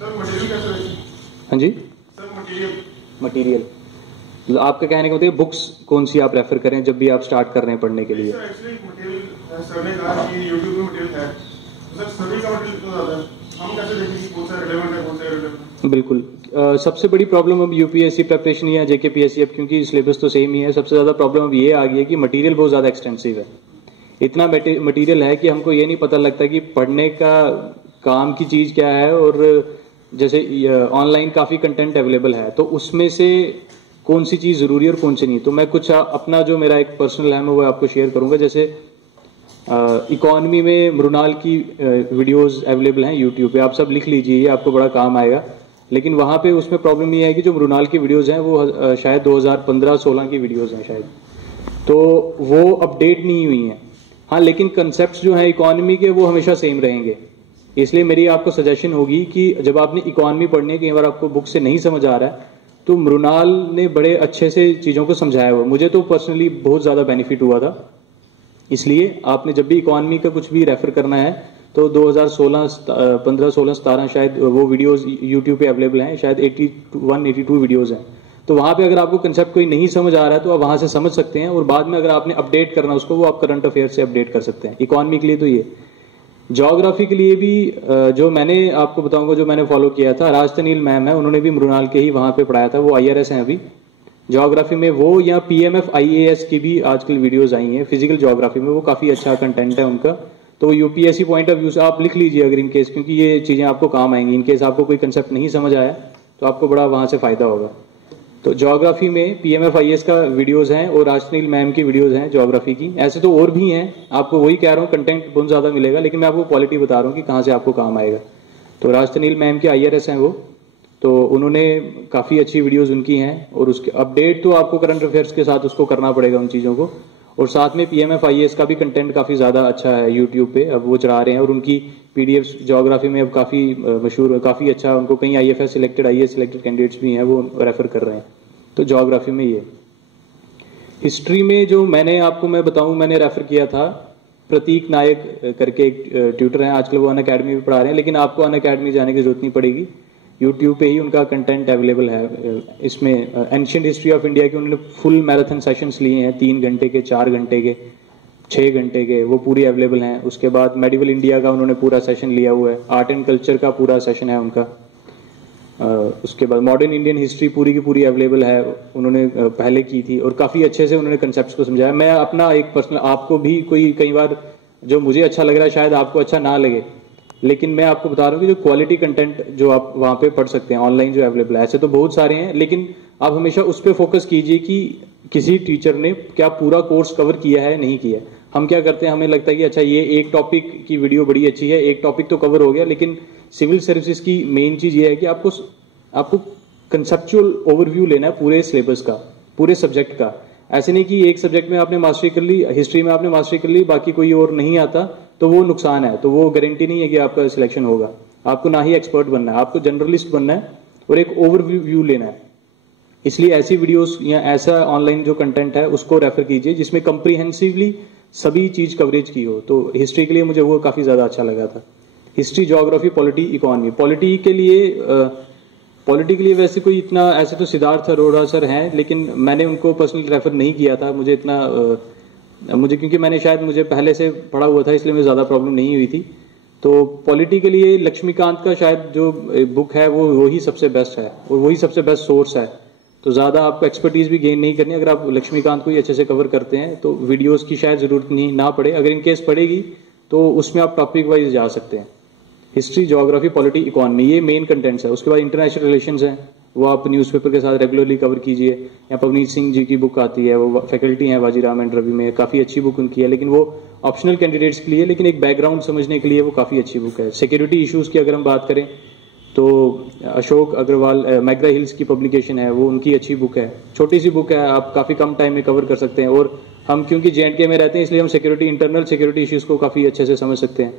Sir material कैसे है? हाँ जी सर मटेरियल, आपका कहने का मतलब बुक्स कौन सी आप रेफर करें जब भी आप स्टार्ट कर रहे हैं पढ़ने के लिए? सर एक्चुअली मटेरियल सर ने कहा कि यूट्यूब में मटेरियल है, सर सभी का मटेरियल इतना ज़्यादा है, हम कैसे देखें कि कौन सा रिलेवेंट है कौन सा इररिलेवेंट? बिल्कुल। सबसे बड़ी प्रॉब्लम अब यूपीएससी प्रिपरेशन या जेकेपीएससी, अब क्योंकि सिलेबस तो सेम ही है, सबसे ज़्यादा प्रॉब्लम अब ये आ गई है कि मटेरियल बहुत ज़्यादा एक्सटेंसिव है। इतना मटेरियल है कि हमको ये नहीं पता लगता कि पढ़ने का काम की चीज़ क्या है, और जैसे ऑनलाइन काफ़ी कंटेंट अवेलेबल है तो उसमें से कौन सी चीज़ ज़रूरी है और कौन सी नहीं। तो मैं कुछ अपना जो मेरा एक पर्सनल है मैं वो आपको शेयर करूंगा। जैसे इकोनॉमी में मृणाल की वीडियोस अवेलेबल हैं यूट्यूब पे, आप सब लिख लीजिए, ये आपको बड़ा काम आएगा। लेकिन वहाँ पे उसमें प्रॉब्लम ये है कि जो मृणाल की वीडियोस हैं वो शायद 2015-16 की वीडियोस हैं शायद, तो वो अपडेट नहीं हुई हैं। हाँ, लेकिन कंसेप्ट जो है इकोनॉमी के वो हमेशा सेम रहेंगे। इसलिए मेरी आपको सजेशन होगी कि जब आपने इकोनॉमी पढ़नी है, कई बार आपको बुक से नहीं समझ आ रहा है, तो मृणाल ने बड़े अच्छे से चीज़ों को समझाया हुआ, मुझे तो पर्सनली बहुत ज़्यादा बेनिफिट हुआ था। इसलिए आपने जब भी इकोनॉमी का कुछ भी रेफर करना है तो 2015-16-17 शायद वो वीडियोस यूट्यूब पे अवेलेबल हैं, शायद 81-82 वीडियोस हैं। तो वहाँ पे अगर आपको कंसेप्ट कोई नहीं समझ आ रहा है तो आप वहाँ से समझ सकते हैं, और बाद में अगर आपने अपडेट करना उसको, वो आप करंट अफेयर से अपडेट कर सकते हैं। इकोनॉमी के लिए तो ये। ज्योग्राफी के लिए भी जो मैंने आपको बताऊंगा, जो मैंने फॉलो किया था, राज तनील मैम है, उन्होंने भी मृणाल के ही वहाँ पे पढ़ाया था, वो IRS हैं अभी ज्योग्राफी में वो, या PMF IAS की भी आजकल वीडियोस आई हैं फिजिकल ज्योग्राफी में, वो काफ़ी अच्छा कंटेंट है उनका। तो यूपीएससी पॉइंट ऑफ व्यू से आप लिख लीजिए अगर इन केस, क्योंकि ये चीज़ें आपको काम आएंगी। इन केस आपको कोई कंसेप्ट नहीं समझ आया तो आपको बड़ा वहाँ से फ़ायदा होगा। तो ज्योग्राफी में PMF IAS का वीडियोज़ हैं और राजनील मैम की वीडियोज़ हैं ज्योग्राफी की। ऐसे तो और भी हैं, आपको वही कह रहा हूँ, कंटेंट बहुत ज़्यादा मिलेगा, लेकिन मैं आपको क्वालिटी बता रहा हूँ कि कहाँ से आपको काम आएगा। तो राजनील मैम के IRS हैं वो, तो उन्होंने काफ़ी अच्छी वीडियोज़ उनकी हैं, और उसके अपडेट तो आपको करंट अफेयर्स के साथ उसको करना पड़ेगा उन चीज़ों को। और साथ में PMF IAS का भी कंटेंट काफ़ी ज़्यादा अच्छा है यूट्यूब पे, अब वो चढ़ा रहे हैं, और उनकी PDFs ज्योग्राफी में अब काफ़ी मशहूर है, काफ़ी अच्छा, उनको कई IFS selected IAS selected candidates भी हैं, वो रेफर कर रहे हैं। तो ज्योग्राफी में ये। हिस्ट्री में जो मैं बताऊं, मैंने रेफर किया था प्रतीक नायक करके एक ट्यूटर हैं, आजकल वो अनअकैडमी में पढ़ा रहे हैं, लेकिन आपको अनअकैडमी जाने की जरूरत नहीं पड़ेगी, यूट्यूब पे ही उनका कंटेंट अवेलेबल है। इसमें एंशिएंट हिस्ट्री ऑफ इंडिया के उन्होंने फुल मैराथन सेशंस लिए हैं, 3 घंटे के, 4 घंटे के, 6 घंटे के, वो पूरी अवेलेबल हैं। उसके बाद मेडिवल इंडिया का उन्होंने पूरा सेशन लिया हुआ है, आर्ट एंड कल्चर का पूरा सेशन है उनका। उसके बाद मॉडर्न इंडियन हिस्ट्री पूरी की पूरी अवेलेबल है, उन्होंने पहले की थी, और काफ़ी अच्छे से उन्होंने कंसेप्ट्स को समझाया। मैं अपना एक पर्सनल, आपको भी कोई कई बार जो मुझे अच्छा लग रहा है शायद आपको अच्छा ना लगे, लेकिन मैं आपको बता रहा हूँ कि जो क्वालिटी कंटेंट जो आप वहाँ पे पढ़ सकते हैं ऑनलाइन जो अवेलेबल है, ऐसे तो बहुत सारे हैं, लेकिन आप हमेशा उस पर फोकस कीजिए कि किसी टीचर ने क्या पूरा कोर्स कवर किया है नहीं किया। हम क्या करते हैं, हमें लगता है कि अच्छा ये एक टॉपिक की वीडियो बड़ी अच्छी है, एक टॉपिक तो कवर हो गया, लेकिन सिविल सर्विसेज की मेन चीज़ ये है कि आपको कंसेप्चुअल ओवरव्यू लेना है पूरे सिलेबस का, पूरे सब्जेक्ट का। ऐसे नहीं कि एक सब्जेक्ट में आपने मास्टरी कर ली, हिस्ट्री में आपने मास्टरी कर ली, बाकी कोई और नहीं आता, तो वो नुकसान है, तो वो गारंटी नहीं है कि आपका सिलेक्शन होगा। आपको ना ही एक्सपर्ट बनना है, आपको जनरलिस्ट बनना है और एक ओवरव्यू लेना है। इसलिए ऐसी वीडियोस या ऐसा ऑनलाइन जो कंटेंट है उसको रेफर कीजिए जिसमें कंप्रीहेंसिवली सभी चीज कवरेज की हो। तो हिस्ट्री के लिए मुझे वो काफी ज्यादा अच्छा लगा था, history, geography, polity, economy. Polity के लिए वैसे कोई इतना, ऐसे तो सिद्धार्थ अरोड़ा सर हैं, लेकिन मैंने उनको पर्सनली रेफर नहीं किया था, मुझे क्योंकि मुझे पहले से पढ़ा हुआ था, इसलिए मुझे ज़्यादा प्रॉब्लम नहीं हुई थी। तो पॉलिटी के लिए लक्ष्मीकांत का शायद जो बुक है वो वही सबसे बेस्ट है, और वही सबसे बेस्ट सोर्स है। तो ज़्यादा आपको एक्सपर्टीज भी गेन नहीं करनी, अगर आप लक्ष्मीकांत को ही अच्छे से कवर करते हैं तो वीडियोज़ की शायद ज़रूरत नहीं ना पड़े। अगर इन केस पड़ेगी तो उसमें आप टॉपिक वाइज जा सकते हैं। हिस्ट्री, ज्योग्राफी, पॉलिटी, इकोनॉमी, ये मेन कंटेंट्स है। उसके बाद इंटरनेशनल रिलेशंस हैं, वो आप न्यूज़पेपर के साथ रेगुलरली कवर कीजिए। या पवनीत सिंह जी की बुक आती है, वो फैकल्टी हैं बाजीराम एंड रवि में, काफ़ी अच्छी बुक उनकी है, लेकिन वो ऑप्शनल कैंडिडेट्स के लिए, लेकिन एक बैकग्राउंड समझने के लिए वो काफ़ी अच्छी बुक है। सिक्योरिटी इशूज़ की अगर हम बात करें तो अशोक अग्रवाल मैग्रा हिल्स की पब्लिकेशन है, वो उनकी अच्छी बुक है, छोटी सी बुक है, आप काफ़ी कम टाइम में कवर कर सकते हैं। और हम क्योंकि JNK में रहते हैं इसलिए हम इंटरनल सिक्योरिटी इशूज़ को काफ़ी अच्छे से समझ सकते हैं।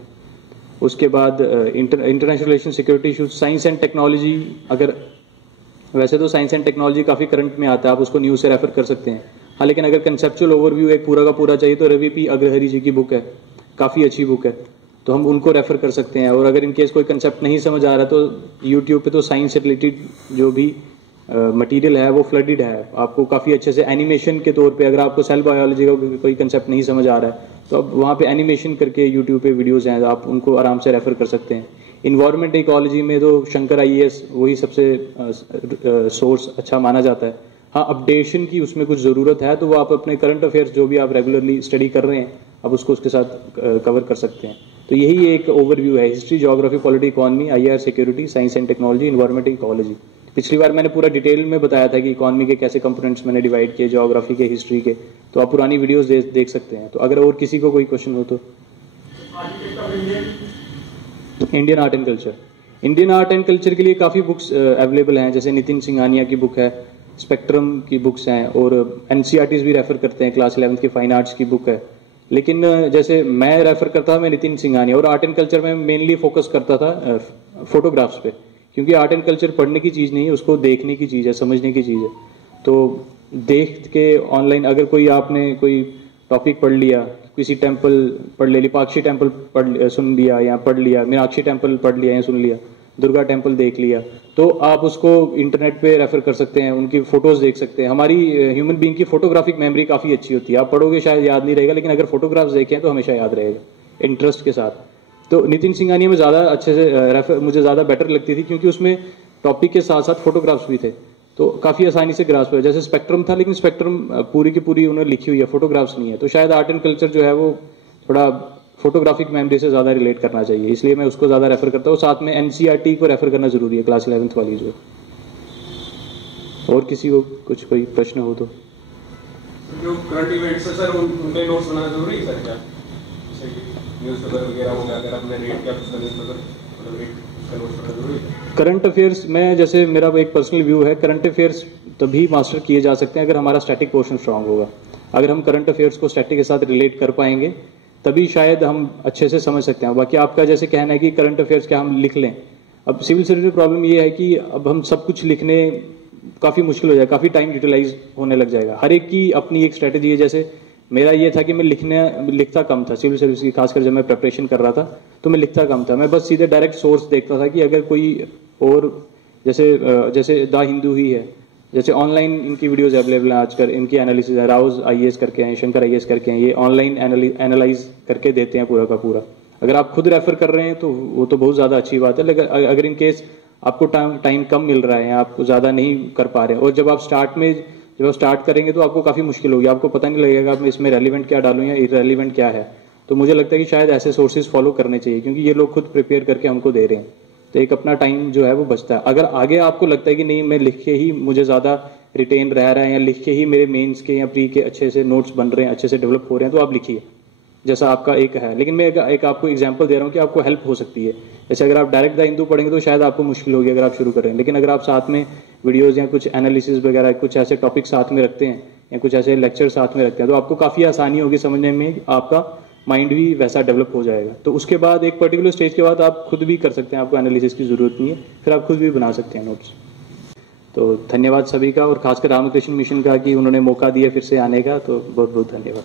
उसके बाद international relation, security issues, science and technology, अगर वैसे तो साइंस एंड टेक्नोलॉजी काफ़ी करंट में आता है, आप उसको न्यूज़ से रेफर कर सकते हैं। हाँ, लेकिन अगर कंसेप्चुअल ओवरव्यू एक पूरा का पूरा चाहिए तो रवि P अग्रहरि जी की बुक है, काफ़ी अच्छी बुक है। तो हम उनको रेफर कर सकते हैं। और अगर इनकेस कोई कंसेप्ट नहीं समझ आ रहा तो यूट्यूब पे तो साइंस से रिलेटेड जो भी मटेरियल है वो फ्लडेड है, आपको काफ़ी अच्छे से एनिमेशन के तौर पे, अगर आपको सेल बायोलॉजी का कोई कंसेप्ट नहीं समझ आ रहा है तो अब वहाँ पे एनिमेशन करके यूट्यूब पे वीडियोज़ हैं, आप उनको आराम से रेफर कर सकते हैं। इन्वायरमेंट इकोलॉजी में तो शंकर IAS वही सबसे सोर्स अच्छा माना जाता है। हाँ, अपडेशन की उसमें कुछ ज़रूरत है तो वो आप अपने करंट अफेयर्स जो भी आप रेगुलरली स्टडी कर रहे हैं आप उसको उसके साथ कवर कर सकते हैं। तो यही एक ओवरव्यू है, history, geography, polity, economy, IR, security, science and technology, environment, ecology. पिछली बार मैंने पूरा डिटेल में बताया था कि इकोनॉमी के कैसे कंपोनेंट्स मैंने डिवाइड किए, ज्योग्राफी के, हिस्ट्री के, तो आप पुरानी वीडियोस देख सकते हैं। तो अगर और किसी को कोई क्वेश्चन हो तो। Indian art and culture, Indian art and culture के लिए काफ़ी बुक्स अवेलेबल हैं, जैसे नितिन सिंघानिया की बुक है, स्पेक्ट्रम की बुक्स हैं, और NCERTs भी रेफर करते हैं, क्लास 11th की फाइन आर्ट्स की बुक है। लेकिन जैसे मैं रेफर करता था, मैं नितिन सिंघानिया, और आर्ट एंड कल्चर में मेनली फोकस करता था फोटोग्राफ्स पे, क्योंकि आर्ट एंड कल्चर पढ़ने की चीज़ नहीं है, उसको देखने की चीज़ है, समझने की चीज़ है। तो देख के ऑनलाइन अगर कोई आपने कोई टॉपिक पढ़ लिया, किसी टेम्पल पढ़ लिया, लिपाक्षी टेम्पल सुन लिया या पढ़ लिया, मीनाक्षी टेम्पल पढ़ लिया या सुन लिया, दुर्गा टेम्पल देख लिया, तो आप उसको इंटरनेट पे रेफर कर सकते हैं, उनकी फोटोज देख सकते हैं। हमारी ह्यूमन बीइंग की फोटोग्राफिक मेमोरी काफ़ी अच्छी होती है, आप पढ़ोगे शायद याद नहीं रहेगा, लेकिन अगर फोटोग्राफ्स देखें तो हमेशा याद रहेगा इंटरेस्ट के साथ। तो नितिन सिंघानिया में ज़्यादा अच्छे से रेफर मुझे ज़्यादा बेटर लगती थी, क्योंकि उसमें टॉपिक के साथ साथ फोटोग्राफ्स भी थे, तो काफ़ी आसानी से ग्रास्प हुआ। जैसे स्पेक्ट्रम था, लेकिन स्पेक्ट्रम पूरी की पूरी उन्होंने लिखी हुई है, फोटोग्राफ्स नहीं है, तो शायद आर्ट एंड कल्चर जो है वो थोड़ा फोटोग्राफिक मेमोरी से ज़्यादा रिलेट करना चाहिए, इसलिए मैं उसको ज़्यादा रेफर करता हूँ। साथ में NCERT को रेफर करना जरूरी है, क्लास 11th वाली जो। और किसी को कुछ कोई प्रश्न हो तो। जो करंट इवेंट्स है सर, उनके नोट्स बनाना जरूरी है सर क्या? जैसे कि न्यूज़पेपर वगैरह हो गया, अगर आपने रीड किया तो न्यूज़पेपर मतलब रीड उसका नोट्स बनाना जरूरी है? करंट अफेयर्स में, जैसे मेरा एक पर्सनल व्यू है, करंट अफेयर्स तभी मास्टर किए जा सकते हैं अगर हमारा स्टैटिक पोर्शन स्ट्रांग होगा। अगर हम करंट अफेयर्स को स्टैटिक के साथ रिलेट कर पाएंगे तभी शायद हम अच्छे से समझ सकते हैं। बाकी आपका जैसे कहना है कि करंट अफेयर्स क्या हम लिख लें, अब सिविल सर्विस में प्रॉब्लम ये है कि अब हम सब कुछ लिखने काफ़ी मुश्किल हो जाएगा, काफ़ी टाइम यूटिलाइज होने लग जाएगा। हर एक की अपनी एक स्ट्रेटेजी है। जैसे मेरा ये था कि मैं लिखता कम था सिविल सर्विस की, खासकर जब मैं प्रिपरेशन कर रहा था तो मैं लिखता कम था, मैं बस सीधे डायरेक्ट सोर्स देखता था कि अगर कोई और जैसे द हिंदू ही है, जैसे ऑनलाइन इनकी वीडियोस अवेलेबल हैं आजकल, इनकी एनालिसिस है, राउज IAS करके हैं, शंकर IAS करके हैं, ये ऑनलाइन एनालाइज करके देते हैं पूरा का पूरा। अगर आप खुद रेफर कर रहे हैं तो वो तो बहुत ज़्यादा अच्छी बात है, लेकिन अगर इन केस आपको टाइम कम मिल रहा है, आपको ज़्यादा नहीं कर पा रहे हैं, और जब आप स्टार्ट करेंगे तो आपको काफ़ी मुश्किल होगी, आपको पता नहीं लगेगा मैं इसमें रेलिवेंट क्या डालूं या इरेलीवेंट क्या है। तो मुझे लगता है कि शायद ऐसे सोर्सेज फॉलो करने चाहिए, क्योंकि ये लोग खुद प्रिपेयर करके हमको दे रहे हैं, तो एक अपना टाइम जो है वो बचता है। अगर आगे आपको लगता है कि नहीं मैं लिख के ही मुझे ज़्यादा रिटेन रह रहा है, या लिख के ही मेरे मेंस के या प्री के अच्छे से नोट्स बन रहे हैं, अच्छे से डेवलप हो रहे हैं, तो आप लिखिए जैसा आपका एक है। लेकिन मैं एक आपको एग्जांपल दे रहा हूँ कि आपको हेल्प हो सकती है। जैसे अगर आप डायरेक्ट द हिंदू पढ़ेंगे तो शायद आपको मुश्किल होगी अगर आप शुरू कर रहे हैं, लेकिन अगर आप साथ में वीडियोज़ या कुछ एनालिसिस वगैरह कुछ ऐसे टॉपिक साथ में रखते हैं या कुछ ऐसे लेक्चर साथ में रखते हैं तो आपको काफ़ी आसानी होगी समझने में, आपका माइंड भी वैसा डेवलप हो जाएगा। तो उसके बाद एक पर्टिकुलर स्टेज के बाद आप खुद भी कर सकते हैं, आपको एनालिसिस की ज़रूरत नहीं है, फिर आप खुद भी बना सकते हैं नोट्स। तो धन्यवाद सभी का, और खासकर रामकृष्ण मिशन का कि उन्होंने मौका दिया फिर से आने का, तो बहुत बहुत धन्यवाद।